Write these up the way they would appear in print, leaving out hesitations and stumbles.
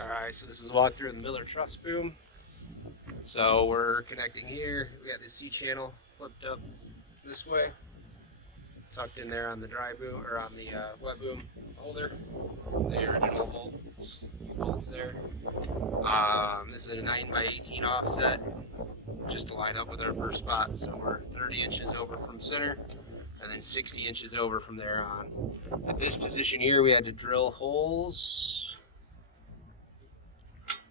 Alright, so this is a walkthrough of the Miller Truss boom. So we're connecting here. We got the C channel flipped up this way, tucked in there on the dry boom, or on the wet boom holder. The original bolts there. This is a 9x18 offset, just to line up with our first spot. So we're 30 inches over from center, and then 60 inches over from there on. At this position here, we had to drill holes.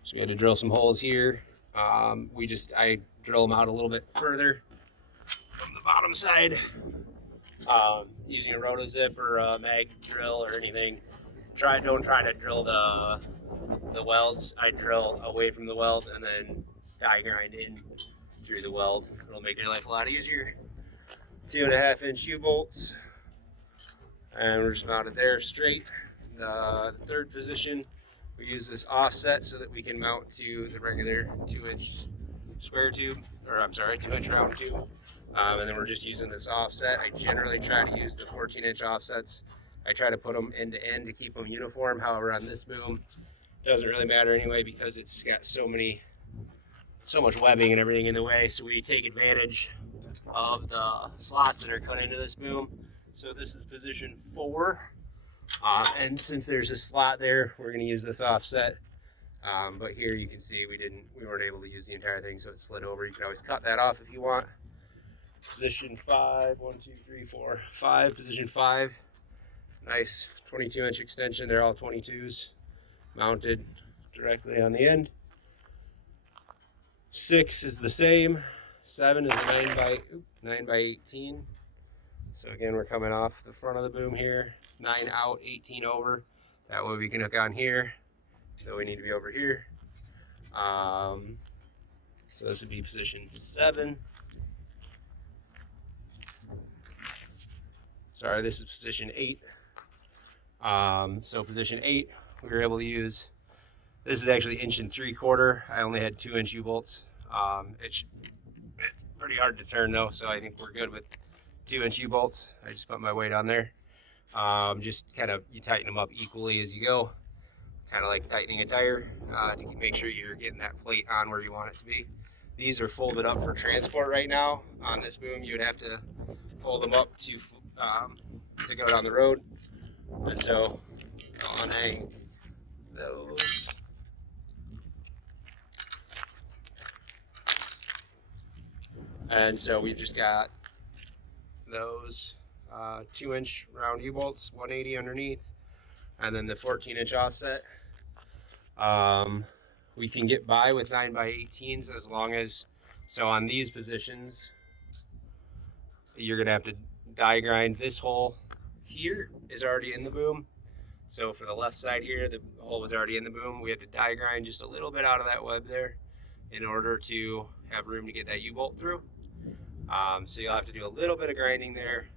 So we had to drill some holes here. I drill them out a little bit further from the bottom side, using a rotozip or a mag drill or anything. Don't try to drill the welds. I drill away from the weld and then die grind in through the weld. It'll make your life a lot easier. 2.5 inch U-bolts, and we're just mounted there straight. The third position, we use this offset so that we can mount to the regular 2-inch square tube, or I'm sorry, 2-inch round tube. And then we're just using this offset. I generally try to use the 14-inch offsets. I try to put them end to end to keep them uniform. However, on this boom, it doesn't really matter anyway because it's got so much webbing and everything in the way. So we take advantage of the slots that are cut into this boom. So this is position 4. And since there's a slot there, we're going to use this offset. But here you can see we weren't able to use the entire thing, so it slid over. You can always cut that off if you want. Position 5, 1, 2, 3, 4, 5. Position 5, nice 22-inch extension. They're all 22s, mounted directly on the end. 6 is the same. 7 is a 9x18. So again, we're coming off the front of the boom here. 9 out, 18 over. That way we can hook on here. So we need to be over here. So this would be position 7. Sorry, this is position 8. So position 8, we were able to use, this is actually 1 3/4. I only had 2-inch U-bolts. It's pretty hard to turn though, so I think we're good with 2-inch U-bolts. I just put my weight on there. Just kind of, you tighten them up equally as you go, kind of like tightening a tire, to make sure you're getting that plate on where you want it to be. These are folded up for transport right now. On this boom, you would have to fold them up to go down the road. And so I'll unhang those. And so we've just got those 2-inch round U-bolts, 180 underneath, and then the 14-inch offset. We can get by with 9x18s as long as, so on these positions, you're gonna have to die grind. This hole here is already in the boom. So for the left side here, the hole was already in the boom. We had to die grind just a little bit out of that web there in order to have room to get that U-bolt through. So you'll have to do a little bit of grinding there,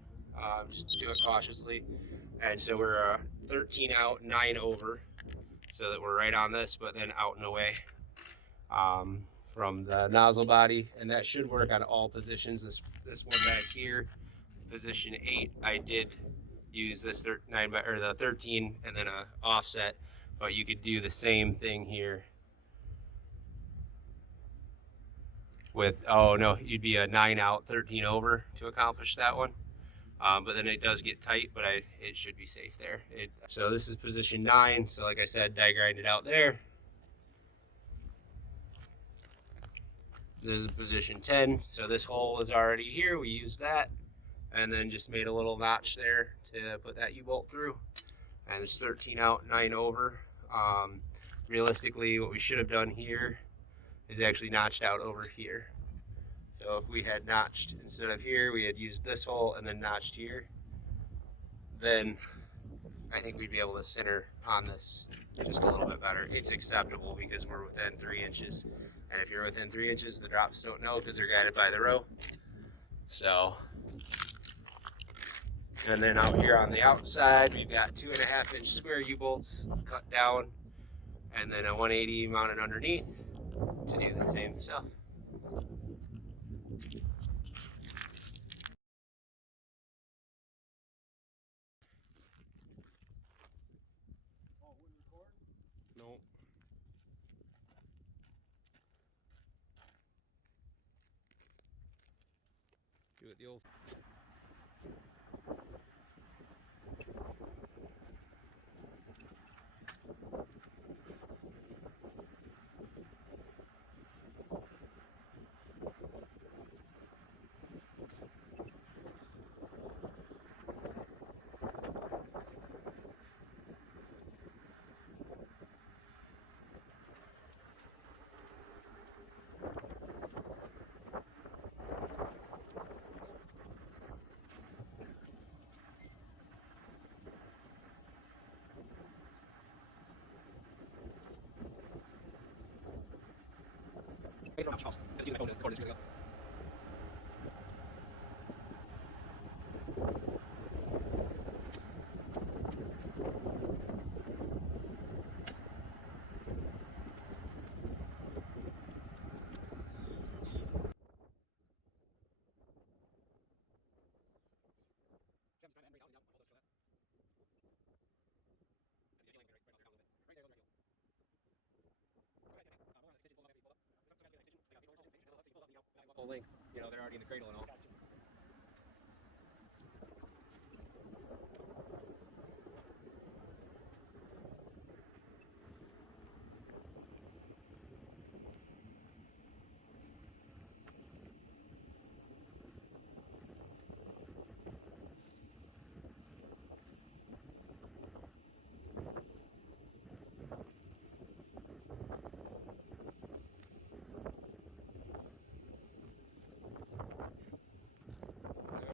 just to do it cautiously. And so we're 13 out, 9 over, so that we're right on this, but then out and away from the nozzle body. And that should work on all positions. This one back here, position 8, I did use this 13 and then a offset, but you could do the same thing here with, oh no, you'd be a 9 out, 13 over to accomplish that one. But then it does get tight, but it should be safe there. So this is position 9. So like I said, die grind it out there. This is position 10. So this hole is already here. We used that and then just made a little notch there to put that U-bolt through. And it's 13 out, 9 over. Realistically, what we should have done here is actually notched out over here. So if we had notched, instead of here, we had used this hole and then notched here, then I think we'd be able to center on this just a little bit better. It's acceptable because we're within 3 inches. And if you're within 3 inches, the drops don't know because they're guided by the row. So, and then out here on the outside, we've got 2.5-inch square U-bolts cut down, and then a 180 mounted underneath to do the same stuff. No. Do it the old. Just use my phone to record this. Here we go. Full length, you know, they're already in the cradle and all.